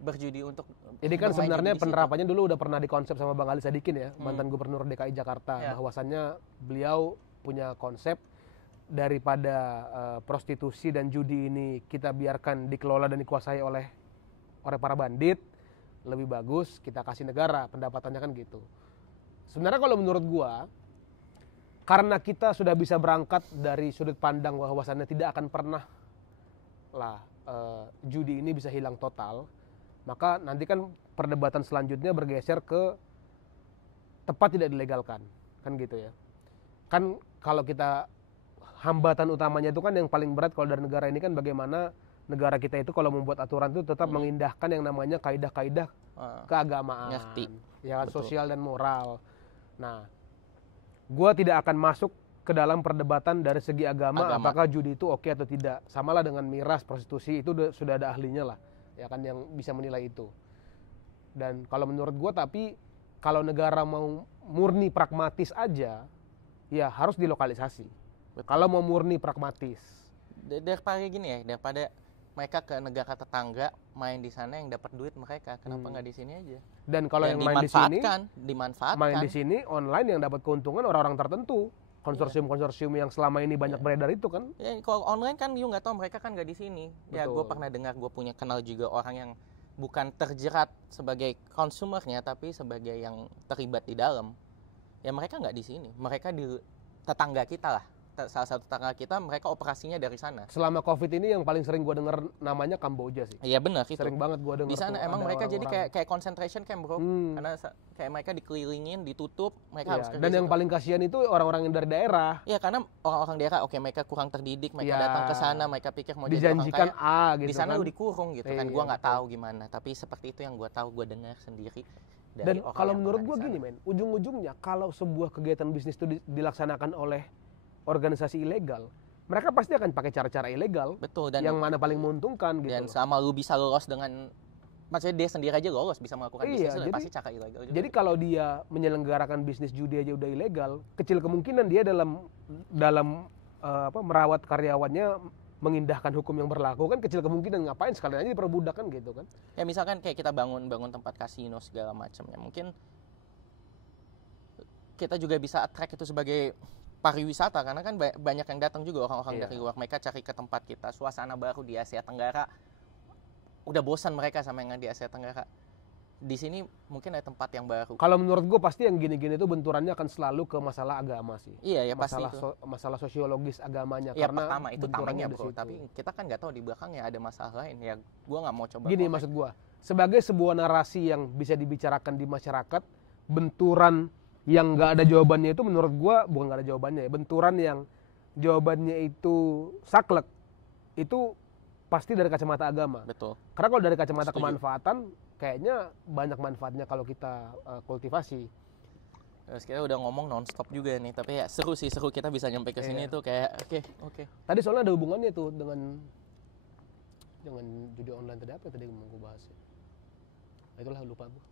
berjudi untuk. Jadi kan sebenarnya penerapannya dulu udah pernah dikonsep sama Bang Ali Sadikin ya, mantan Gubernur DKI Jakarta, bahwasannya beliau punya konsep daripada prostitusi dan judi ini kita biarkan dikelola dan dikuasai oleh para bandit, lebih bagus kita kasih negara, pendapatannya kan gitu. Sebenarnya kalau menurut gua, karena kita sudah bisa berangkat dari sudut pandang bahwasannya tidak akan pernah lah judi ini bisa hilang total, maka nanti kan perdebatan selanjutnya bergeser ke tepat tidak dilegalkan, kan gitu ya. Kan kalau kita hambatan utamanya itu kan yang paling berat kalau dari negara ini kan bagaimana negara kita itu kalau membuat aturan itu tetap mengindahkan yang namanya kaidah-kaidah keagamaan, ya sosial dan moral. Nah, gue tidak akan masuk ke dalam perdebatan dari segi agama. Apakah judi itu oke atau tidak. Samalah dengan miras, prostitusi, itu sudah ada ahlinya lah, ya kan, yang bisa menilai itu. Dan kalau menurut gue, tapi kalau negara mau murni pragmatis aja, ya harus dilokalisasi. Kalau mau murni pragmatis. Daripada gini ya, daripada mereka ke negara tetangga main di sana yang dapat duit mereka, kenapa nggak di sini aja? Dan kalau yang main di sini, online yang dapat keuntungan orang-orang tertentu. konsorsium yang selama ini banyak beredar itu kan. Ya, kalau online kan you nggak tahu, mereka kan nggak di sini. Ya gue pernah dengar, gue punya kenal juga orang yang bukan terjerat sebagai konsumernya, tapi sebagai yang terlibat di dalam. Ya mereka nggak di sini, mereka di tetangga kita lah. Salah satu tetangga kita, mereka operasinya dari sana. Selama COVID ini yang paling sering gue denger namanya Kamboja sih. Iya benar itu. Sering banget gue denger. Di sana emang mereka jadi kayak concentration camp bro. Karena kayak mereka dikelilingin, ditutup, mereka harus kerja. Dan yang paling kasihan itu orang-orang yang dari daerah. Iya karena orang-orang daerah, oke mereka kurang terdidik, mereka datang ke sana, mereka pikir mau dijanjikan jadi orang kaya. gitu. Di sana kan. lu dikurung gitu kan. Gue nggak tahu gimana, tapi seperti itu yang gue tahu, gue dengar sendiri. Dan kalau menurut gue gini men, ujung-ujungnya kalau sebuah kegiatan bisnis itu dilaksanakan oleh organisasi ilegal, mereka pasti akan pakai cara-cara ilegal. Betul. Dan yang mana paling menguntungkan gitu. Dan sama lu bisa lolos dengan, maksudnya dia sendiri aja lolos bisa melakukan bisnis, jadi, pasti cara ilegal juga. Jadi kalau dia menyelenggarakan bisnis judi aja udah ilegal, kecil kemungkinan dia dalam merawat karyawannya mengindahkan hukum yang berlaku kan, kecil kemungkinan. Ngapain sekalian aja diperbudak kan gitu kan. Ya misalkan kayak kita bangun tempat kasino segala macamnya, mungkin kita juga bisa attract itu sebagai pariwisata, karena kan banyak yang datang juga orang-orang dari luar, mereka cari ke tempat kita, suasana baru di Asia Tenggara. Udah bosan mereka sama yang di Asia Tenggara. Di sini mungkin ada tempat yang baru. Kalau menurut gue pasti yang gini-gini itu benturannya akan selalu ke masalah agama sih. Iya ya pasti masalah sosiologis agamanya. Ya karena pertama itu tamengnya bro, tapi kita kan nggak tahu di belakangnya ada masalah lain. Ya gue nggak mau coba. Gini maksud gue, sebagai sebuah narasi yang bisa dibicarakan di masyarakat, benturan yang nggak ada jawabannya itu menurut gue, bukan nggak ada jawabannya ya, benturan yang jawabannya itu saklek, itu pasti dari kacamata agama. Betul. Karena kalau dari kacamata kemanfaatan, kayaknya banyak manfaatnya kalau kita kultivasi. Terus kita udah ngomong nonstop juga nih, tapi ya seru kita bisa nyampe ke sini tuh kayak oke. Tadi soalnya ada hubungannya tuh dengan judi online tadi, apa tadi yang mau gue bahas ya? Itulah lupa gue.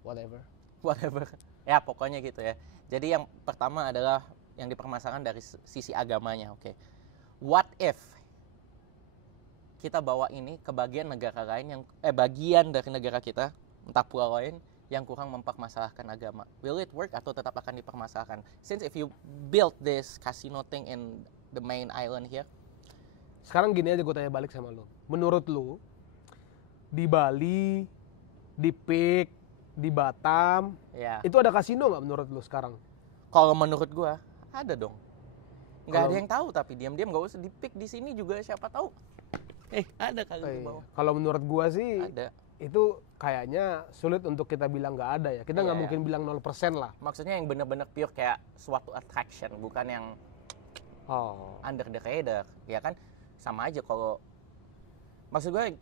Whatever. Ya pokoknya gitu ya. Jadi yang pertama adalah yang dipermasalahkan dari sisi agamanya, oke. What if kita bawa ini ke bagian negara lain yang bagian dari negara kita, entah pulau lain yang kurang mempermasalahkan agama. Will it work atau tetap akan dipermasalahkan? Since if you build this casino thing in the main island here. Sekarang gini aja gue tanya balik sama lu. Menurut lu di Bali, di Pik, di Batam, itu ada kasino nggak menurut lu sekarang? Kalau menurut gue ada dong. Nggak ada yang tahu, tapi diam-diam nggak usah di Pik, di sini juga siapa tahu. Ada kali di bawah. Kalau menurut gua sih ada. Itu kayaknya sulit untuk kita bilang nggak ada ya. Kita nggak mungkin bilang 0% lah. Maksudnya yang benar-benar pure kayak suatu attraction, bukan yang under the radar. Ya kan sama aja kalau, maksud gue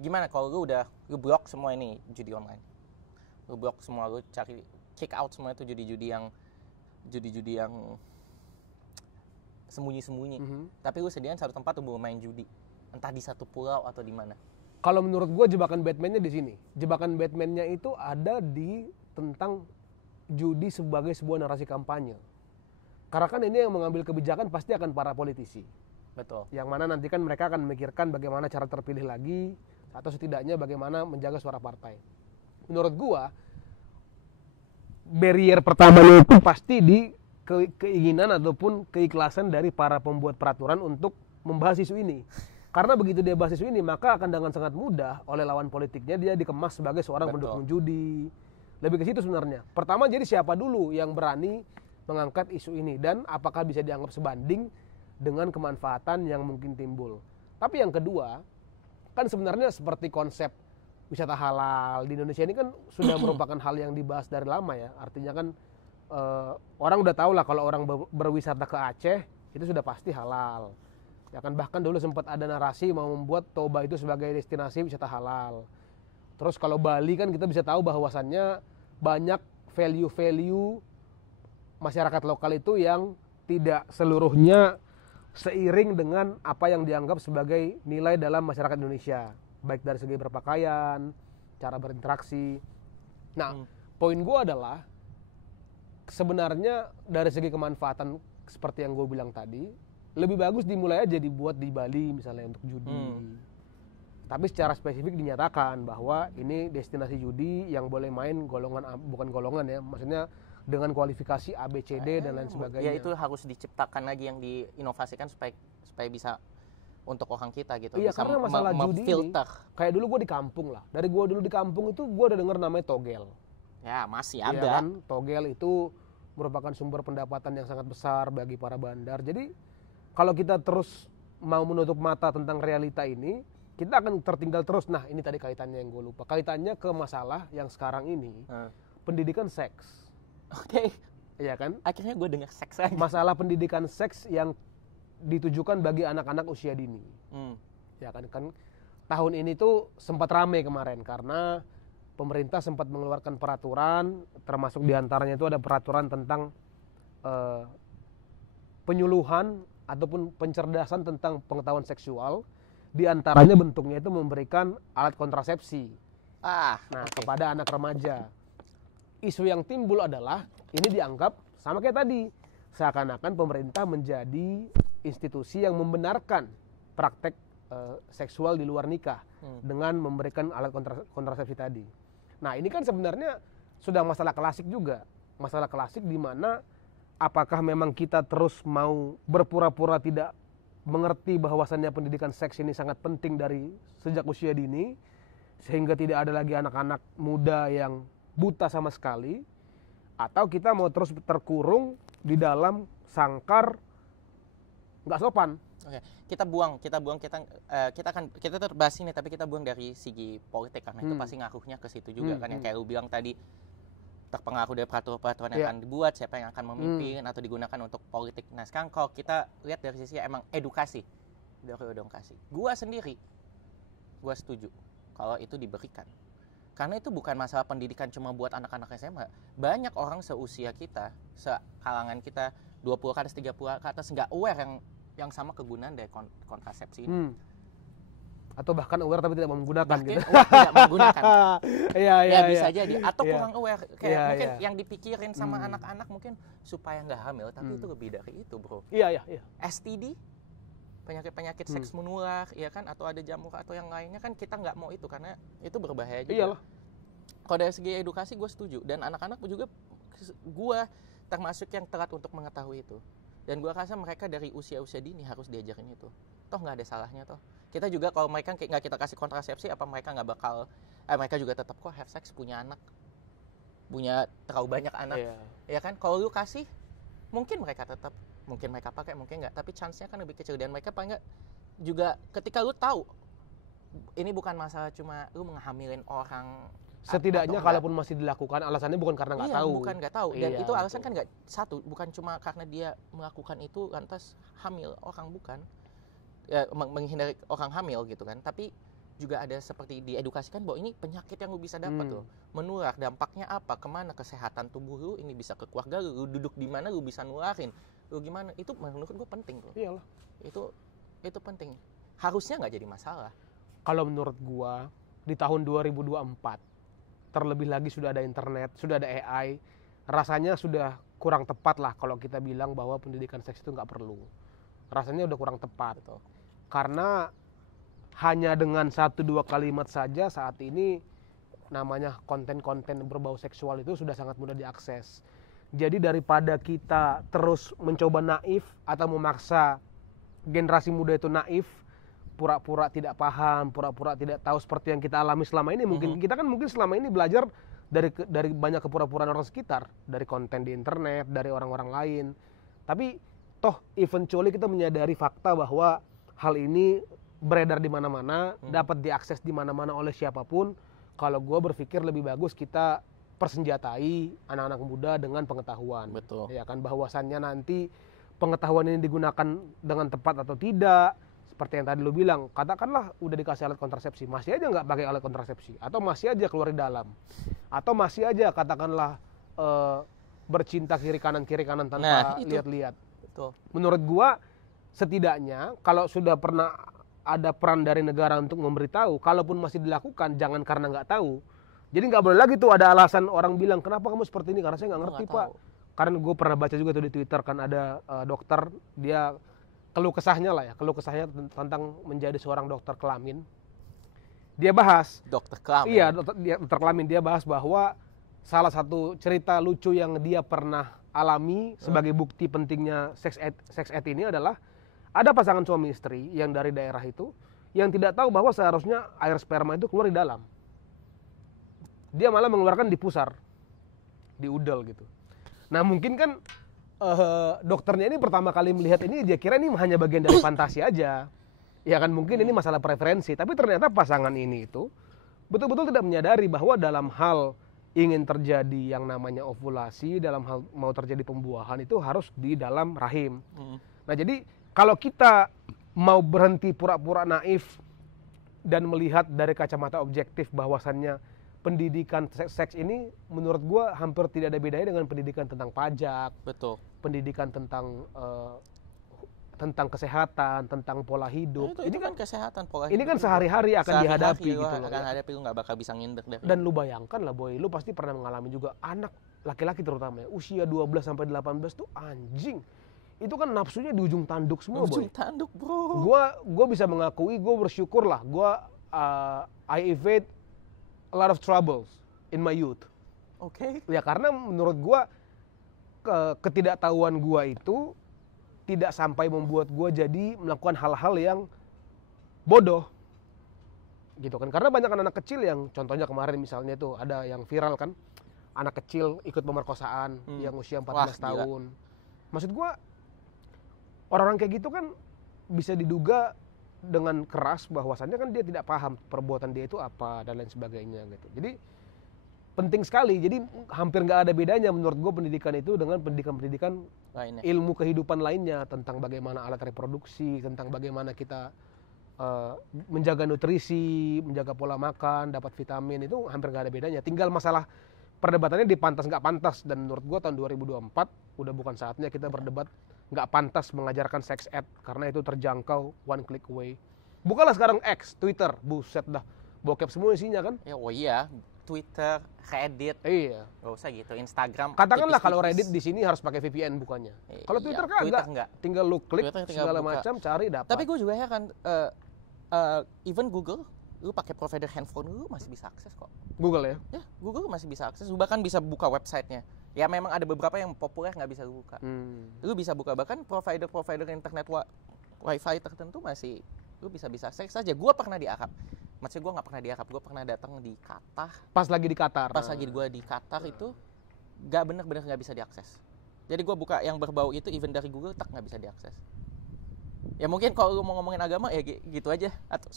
gimana kalau lu blok semua ini judi online. Lu blok semua, lu cari kick out semua itu judi-judi yang sembunyi-sembunyi. Tapi lu sediain satu tempat untuk main judi. Entah di satu pulau atau di mana. Kalau menurut gue jebakan Batman-nya di sini. Jebakan Batman-nya itu ada di tentang judi sebagai sebuah narasi kampanye. Karena kan ini yang mengambil kebijakan pasti akan para politisi. Betul. Yang mana nanti kan mereka akan memikirkan bagaimana cara terpilih lagi, atau setidaknya bagaimana menjaga suara partai. Menurut gue, barrier pertamanya itu pasti di keinginan ataupun keikhlasan dari para pembuat peraturan untuk membahas isu ini. Karena begitu dia bahas isu ini, maka akan dengan sangat mudah oleh lawan politiknya dia dikemas sebagai seorang pendukung judi. Lebih ke situ sebenarnya. Pertama, jadi siapa dulu yang berani mengangkat isu ini dan apakah bisa dianggap sebanding dengan kemanfaatan yang mungkin timbul. Tapi yang kedua, kan sebenarnya seperti konsep wisata halal di Indonesia ini kan sudah merupakan hal yang dibahas dari lama ya. Artinya kan orang udah tahu lah kalau orang berwisata ke Aceh itu sudah pasti halal. Ya kan, bahkan dulu sempat ada narasi mau membuat Toba itu sebagai destinasi wisata halal. Terus kalau Bali kan kita bisa tahu bahwasannya banyak value-value masyarakat lokal itu yang tidak seluruhnya seiring dengan apa yang dianggap sebagai nilai dalam masyarakat Indonesia. Baik dari segi berpakaian, cara berinteraksi. Nah, poin gue adalah sebenarnya dari segi kemanfaatan seperti yang gue bilang tadi, lebih bagus dimulai aja dibuat di Bali misalnya untuk judi. Tapi secara spesifik dinyatakan bahwa ini destinasi judi yang boleh main golongan, bukan golongan ya, maksudnya dengan kualifikasi A, B, C, D dan lain sebagainya. Ya itu harus diciptakan lagi yang diinovasikan supaya bisa untuk orang kita gitu. Iya, bisa karena masalah judi ini, kayak dulu gue di kampung lah. Dari gue dulu di kampung itu gue udah denger namanya togel. Ya masih Iya ada. kan? Togel itu merupakan sumber pendapatan yang sangat besar bagi para bandar. Jadi kalau kita terus mau menutup mata tentang realita ini, kita akan tertinggal terus. Nah ini tadi kaitannya yang gue lupa. Kaitannya ke masalah yang sekarang ini, pendidikan seks. Oke. Iya kan? Akhirnya gue dengar seks aja. Masalah pendidikan seks yang ditujukan bagi anak-anak usia dini. Ya kan tahun ini tuh sempat rame kemarin karena pemerintah sempat mengeluarkan peraturan, termasuk diantaranya itu ada peraturan tentang penyuluhan ataupun pencerdasan tentang pengetahuan seksual, diantaranya bentuknya itu memberikan alat kontrasepsi kepada anak remaja. Isu yang timbul adalah ini dianggap sama kayak tadi, seakan-akan pemerintah menjadi institusi yang membenarkan praktek seksual di luar nikah dengan memberikan alat kontrasepsi tadi. Nah ini kan sebenarnya sudah masalah klasik juga, masalah klasik di mana apakah memang kita terus mau berpura-pura tidak mengerti bahwasannya pendidikan seks ini sangat penting dari sejak usia dini, sehingga tidak ada lagi anak-anak muda yang buta sama sekali, atau kita mau terus terkurung di dalam sangkar nggak sopan. Oke, kita terbahas ini, tapi kita buang dari segi politik karena itu pasti ngaruhnya ke situ juga kan, yang kayak lu bilang tadi, terpengaruh dari peraturan yang akan dibuat, siapa yang akan memimpin atau digunakan untuk politik. Nah sekarang kalau kita lihat dari sisi emang edukasi, gua sendiri gua setuju kalau itu diberikan, karena itu bukan masalah pendidikan cuma buat anak-anak SMA. Banyak orang seusia kita, sekalangan kita 20 ke atas, 30 ke atas nggak aware yang sama kegunaan dari kontrasepsi ini. Atau bahkan aware tapi tidak menggunakan gitu. Tidak menggunakan. Iya, bisa jadi. Atau kurang aware. Kayak mungkin yang dipikirin sama anak-anak mungkin supaya nggak hamil, tapi itu lebih dari itu, bro. Iya. STD, penyakit seks menular, ya kan, atau ada jamur atau yang lainnya kan kita nggak mau itu karena itu berbahaya juga. Iyalah. Kalau dari segi edukasi gue setuju, dan anak-anak juga gue termasuk yang telat untuk mengetahui itu. Dan gue rasa mereka dari usia-usia dini harus diajarin itu. Toh nggak ada salahnya toh. Kita juga kalau mereka nggak kita kasih kontrasepsi, apa mereka nggak bakal, mereka juga tetap kok have sex, punya anak, punya terlalu banyak anak, ya kan? Kalau lu kasih, mungkin mereka tetap, mungkin mereka pakai, mungkin nggak. Tapi chance-nya kan lebih kecil, dan mereka paling nggak juga ketika lu tahu, ini bukan masalah cuma lu menghamilin orang. Setidaknya kalaupun masih dilakukan, alasannya bukan karena nggak tahu. Bukan nggak tahu. Dan itu alasan kan nggak satu, bukan cuma karena dia melakukan itu lantas hamil orang, bukan. Ya, menghindari orang hamil gitu kan. Tapi juga ada seperti diedukasikan bahwa ini penyakit yang lu bisa dapat loh. Menular, dampaknya apa, kemana kesehatan tubuh lu, ini bisa ke keluarga lu duduk di mana lu bisa nularin. Lu gimana? Itu menurut gue penting loh. Iyalah. Itu penting. Harusnya nggak jadi masalah. Kalau menurut gua di tahun 2024 terlebih lagi sudah ada internet, sudah ada AI, rasanya sudah kurang tepat lah kalau kita bilang bahwa pendidikan seks itu nggak perlu. Rasanya udah kurang tepat. Betul. Karena hanya dengan 1-2 kalimat saja saat ini namanya konten-konten berbau seksual itu sudah sangat mudah diakses. Jadi daripada kita terus mencoba naif atau memaksa generasi muda itu naif, pura-pura tidak paham, pura-pura tidak tahu seperti yang kita alami selama ini. Mungkin kita kan selama ini belajar dari banyak kepura-puraan orang sekitar, dari konten di internet, dari orang-orang lain. Tapi toh eventually kita menyadari fakta bahwa hal ini beredar di mana-mana, dapat diakses di mana-mana oleh siapapun. Kalau gue berpikir lebih bagus kita persenjatai anak-anak muda dengan pengetahuan. Betul. Ya kan, bahwasannya nanti pengetahuan ini digunakan dengan tepat atau tidak. Seperti yang tadi lu bilang, katakanlah udah dikasih alat kontrasepsi, masih aja nggak pakai alat kontrasepsi, atau masih aja keluar di dalam, atau masih aja katakanlah bercinta kiri kanan tanpa lihat-lihat. Menurut gua setidaknya kalau sudah pernah ada peran dari negara untuk memberitahu, kalaupun masih dilakukan jangan karena nggak tahu. Jadi nggak boleh lagi tuh ada alasan orang bilang kenapa kamu seperti ini, karena saya nggak ngerti pak. Karena gue pernah baca juga tuh di Twitter kan ada dokter, dia keluh kesahnya tentang menjadi seorang dokter kelamin. Dia bahas dokter kelamin. Iya, dokter kelamin, dia bahas bahwa salah satu cerita lucu yang dia pernah alami sebagai bukti pentingnya sex ed ini adalah ada pasangan suami istri yang dari daerah itu yang tidak tahu bahwa seharusnya air sperma itu keluar di dalam. Dia malah mengeluarkan di pusar, di udel gitu. Nah mungkin kan dokternya ini pertama kali melihat ini dia kira ini hanya bagian dari fantasi aja. Ya kan mungkin ini masalah preferensi, tapi ternyata pasangan ini itu betul-betul tidak menyadari bahwa dalam hal ingin terjadi yang namanya ovulasi, dalam hal mau terjadi pembuahan itu harus di dalam rahim. Nah jadi kalau kita mau berhenti pura-pura naif dan melihat dari kacamata objektif bahwasannya pendidikan seks ini menurut gua hampir tidak ada bedanya dengan pendidikan tentang pajak, betul, pendidikan tentang kesehatan, tentang pola hidup. Ini kan kesehatan, pola hidup. Ini kan sehari-hari akan dihadapi gitu loh. Akan hadapi, lu nggak bakal bisa ngindek deh. Dan lu bayangkan lah Boy, lu pasti pernah mengalami juga anak laki-laki terutama ya, usia 12 sampai 18 tuh anjing. Itu kan nafsunya di ujung tanduk semua, Boy. Ujung tanduk, bro. Gua bisa mengakui, gua bersyukur lah. I evade a lot of troubles in my youth. Oke. Ya karena menurut gua ketidaktahuan gua itu tidak sampai membuat gue jadi melakukan hal-hal yang bodoh gitu kan, karena banyak anak kecil yang contohnya kemarin misalnya tuh ada yang viral kan, anak kecil ikut pemerkosaan yang usia 14 tahun. Maksud gue orang-orang kayak gitu kan bisa diduga dengan keras bahwasannya kan dia tidak paham perbuatan dia itu apa dan lain sebagainya gitu. Jadi penting sekali, jadi hampir nggak ada bedanya menurut gue pendidikan itu dengan pendidikan lainnya, ilmu kehidupan lainnya tentang bagaimana alat reproduksi, tentang bagaimana kita menjaga nutrisi, menjaga pola makan, dapat vitamin, itu hampir nggak ada bedanya. Tinggal masalah perdebatannya di pantas nggak pantas, dan menurut gue tahun 2024 udah bukan saatnya kita berdebat nggak pantas mengajarkan sex ed karena itu terjangkau one click away. Bukalah sekarang X, Twitter, buset dah, bokep semua isinya kan? Ya, oh iya. Twitter, Reddit, iya, nggak usah gitu. Instagram. Katakanlah kalau Reddit di sini harus pakai VPN bukannya. Kalau Twitter kan enggak, tinggal lu klik segala macam cari dapat. Tapi gue juga ya kan, even Google, lu pakai provider handphone lu masih bisa akses kok. Google ya? Ya, Google masih bisa akses. Lu bahkan bisa buka websitenya. Ya memang ada beberapa yang populer nggak bisa lu buka. Lu bisa buka, bahkan provider internet wifi tertentu masih lu bisa akses saja. Gue pernah di Arab. Maksudnya gue nggak pernah di Arab, gue pernah datang di Qatar. Pas lagi di Qatar? Pas lagi gue di Qatar itu nggak bener-bener nggak bisa diakses. Jadi gue buka yang berbau itu even dari Google tak nggak bisa diakses. Ya mungkin kalau lu mau ngomongin agama ya gitu aja. Atau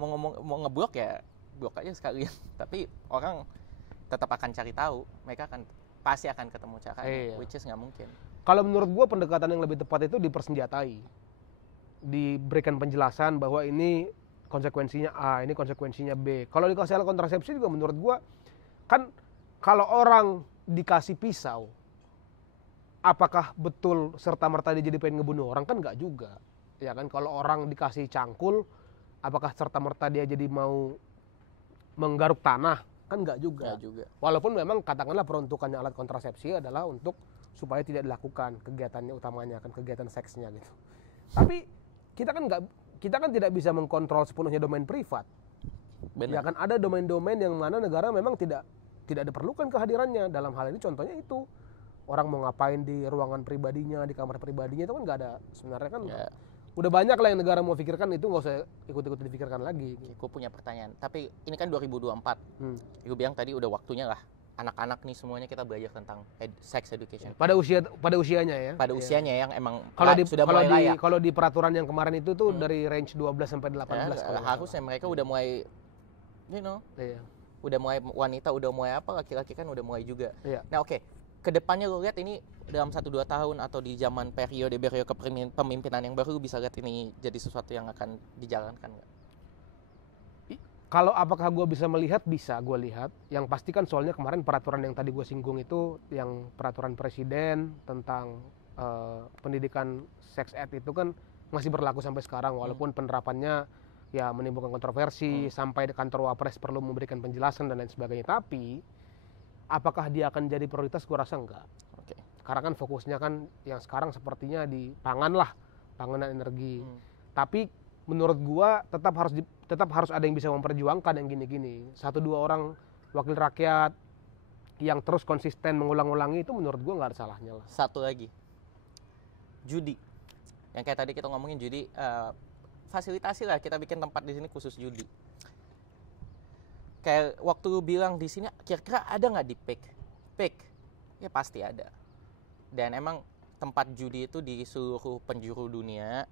mau ngeblok ya blok aja sekalian. Tapi orang tetap akan cari tahu, mereka pasti akan ketemu caranya, which is nggak mungkin. Kalau menurut gue pendekatan yang lebih tepat itu dipersenjatai, diberikan penjelasan bahwa ini konsekuensinya A, ini konsekuensinya B. Kalau dikasih alat kontrasepsi juga menurut gua kan kalau orang dikasih pisau, apakah betul serta-merta dia jadi pengen ngebunuh orang? Kan enggak juga. Ya kan, kalau orang dikasih cangkul, apakah serta-merta dia jadi mau menggaruk tanah? Kan enggak juga. Walaupun memang katakanlah peruntukannya alat kontrasepsi adalah untuk supaya tidak dilakukan kegiatannya utamanya, kan kegiatan seksnya gitu. Tapi kita kan tidak bisa mengkontrol sepenuhnya domain privat. Benar. Ya kan ada domain-domain yang mana negara memang tidak diperlukan kehadirannya. Dalam hal ini contohnya itu orang mau ngapain di ruangan pribadinya, di kamar pribadinya itu kan nggak ada. Sebenarnya kan udah banyak lah yang negara mau pikirkan, itu nggak usah ikut-ikut dipikirkan lagi. Gue punya pertanyaan. Tapi ini kan 2024. Gue bilang tadi udah waktunya lah. Anak-anak nih semuanya kita belajar tentang sex education. Pada usianya ya. Pada usianya yang emang sudah mulai layak. Kalau di peraturan yang kemarin itu tuh dari range 12 sampai 18. Harusnya mereka udah mulai udah mulai wanita, udah mulai apa, laki-laki kan udah mulai juga. Nah oke. Kedepannya lo lihat ini dalam 1-2 tahun atau di zaman periode kepemimpinan yang baru, bisa lihat ini jadi sesuatu yang akan dijalankan nggak? Kalau apakah gue bisa melihat? Bisa gue lihat. Yang pasti kan soalnya kemarin peraturan yang tadi gue singgung itu, yang peraturan presiden tentang pendidikan sex ed itu kan masih berlaku sampai sekarang. Walaupun penerapannya ya menimbulkan kontroversi, sampai kantor Wapres perlu memberikan penjelasan dan lain sebagainya. Tapi apakah dia akan jadi prioritas? Gue rasa enggak. Karena kan fokusnya kan yang sekarang sepertinya di pangan lah, pangan dan energi. Tapi menurut gua tetap harus ada yang bisa memperjuangkan yang gini-gini. 1-2 orang wakil rakyat yang terus konsisten mengulang-ulangi itu menurut gue nggak ada salahnya lah. Satu lagi, judi. Yang kayak tadi kita ngomongin judi, fasilitasi lah kita bikin tempat di sini khusus judi. Kayak waktu lu bilang di sini kira-kira ada nggak di PEK? Ya pasti ada. Dan emang tempat judi itu di seluruh penjuru dunia,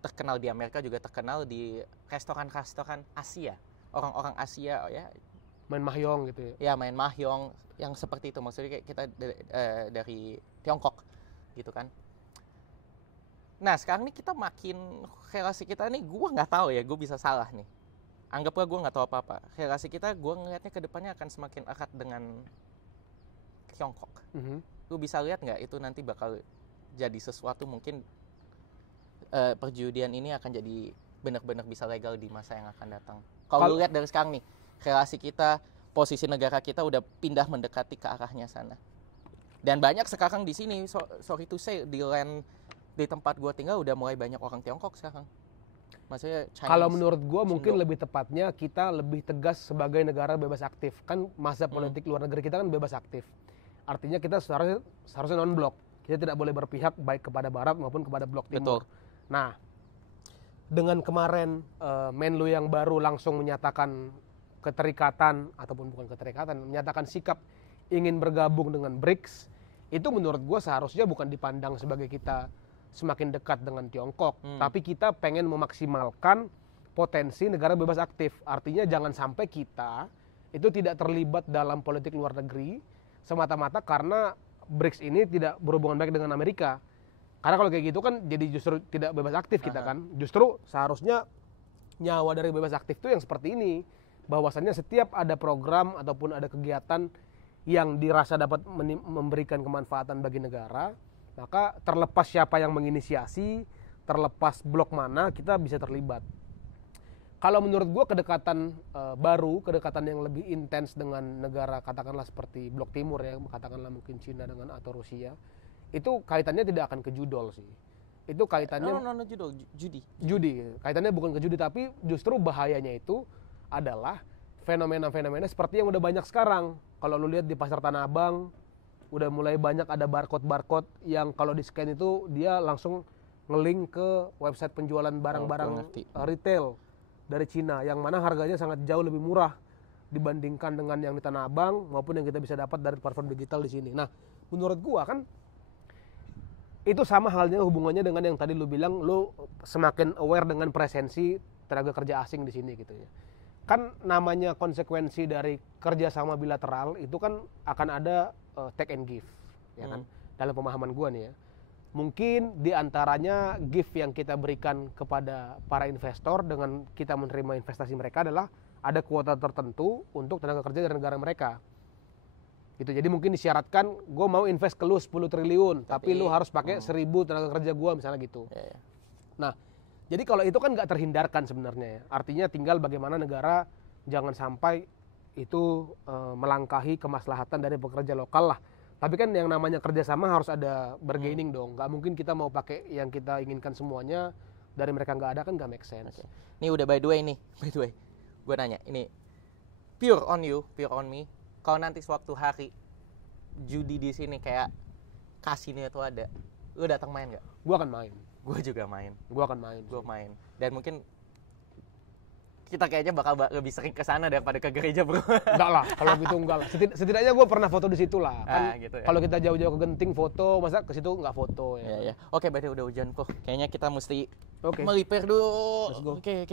terkenal di Amerika juga terkenal di restoran-restoran Asia. Orang-orang Asia ya. Main mahjong gitu Ya ya? main mahjong yang seperti itu. Maksudnya kayak kita dari Tiongkok gitu kan. Nah sekarang nih kita makin relasi kita nih, gue nggak tahu ya, gue bisa salah nih. Anggaplah gue nggak tahu apa-apa. Relasi kita, gue ngelihatnya ke depannya akan semakin erat dengan Tiongkok. Lu bisa lihat nggak itu nanti bakal jadi sesuatu mungkin perjudian ini akan jadi benar-benar bisa legal di masa yang akan datang. Kalau lu lihat dari sekarang nih, relasi kita, posisi negara kita udah pindah mendekati ke arahnya sana. Dan banyak sekarang di sini, sorry to say, di tempat gua tinggal udah mulai banyak orang Tiongkok sekarang. Maksudnya Chinese. Kalau menurut gua mungkin lebih tepatnya kita lebih tegas sebagai negara bebas aktif. Kan masa politik luar negeri kita kan bebas aktif. Artinya kita seharusnya non-blok. Kita tidak boleh berpihak baik kepada barat maupun kepada blok timur. Betul. Nah, dengan kemarin Menlu yang baru langsung menyatakan keterikatan, ataupun bukan keterikatan, menyatakan sikap ingin bergabung dengan BRICS, itu menurut gue seharusnya bukan dipandang sebagai kita semakin dekat dengan Tiongkok, tapi kita pengen memaksimalkan potensi negara bebas aktif. Artinya jangan sampai kita itu tidak terlibat dalam politik luar negeri semata-mata karena BRICS ini tidak berhubungan baik dengan Amerika. Karena kalau kayak gitu kan jadi justru tidak bebas aktif kita kan. Justru seharusnya nyawa dari bebas aktif itu yang seperti ini. Bahwasannya setiap ada program ataupun ada kegiatan yang dirasa dapat memberikan kemanfaatan bagi negara, maka terlepas siapa yang menginisiasi, terlepas blok mana, kita bisa terlibat. Kalau menurut gue kedekatan baru, kedekatan yang lebih intens dengan negara katakanlah seperti blok timur ya, katakanlah mungkin Cina dengan atau Rusia, itu kaitannya tidak akan ke judol sih. Itu kaitannya judi. Kaitannya bukan ke judi, tapi justru bahayanya itu adalah fenomena-fenomena seperti yang udah banyak sekarang. Kalau lu lihat di pasar Tanah Abang, udah mulai banyak ada barcode yang kalau di scan itu dia langsung nge-link ke website penjualan barang-barang retail dari Cina, yang mana harganya sangat jauh lebih murah dibandingkan dengan yang di Tanah Abang maupun yang kita bisa dapat dari platform digital di sini. Nah, menurut gua kan itu sama halnya hubungannya dengan yang tadi lu bilang, lu semakin aware dengan presensi tenaga kerja asing di sini gitu ya. Kan namanya konsekuensi dari kerjasama bilateral itu kan akan ada take and give, ya kan? Dalam pemahaman gua nih ya. Mungkin diantaranya gift yang kita berikan kepada para investor dengan kita menerima investasi mereka adalah ada kuota tertentu untuk tenaga kerja dari negara mereka. Gitu. Jadi mungkin disyaratkan gue mau invest ke lu 10 triliun, tapi lu harus pakai 1.000 tenaga kerja gue misalnya gitu. Nah, jadi kalau itu kan nggak terhindarkan sebenarnya ya. Artinya tinggal bagaimana negara jangan sampai itu melangkahi kemaslahatan dari pekerja lokal lah. Tapi kan yang namanya kerjasama harus ada bargaining dong. Nggak mungkin kita mau pakai yang kita inginkan semuanya dari mereka nggak ada, kan nggak make sense. Ini udah by the way, gue nanya, ini pure on you, pure on me. Kalau nanti suatu hari judi di sini kayak kasino itu ada, lu datang main nggak? Gue akan main. Gue juga main. Gue akan main. Gue main. Dan mungkin kita kayaknya bakal lebih sering ke sana daripada ke gereja, bro. Enggak lah, kalau gitu enggak lah. Setidaknya gue pernah foto di situ lah. Kan gitu ya. Kalau kita jauh-jauh ke Genting foto, masa ke situ enggak foto ya. Iya. Oke, berarti udah hujan kok. Kayaknya kita mesti melipir dulu. Oke.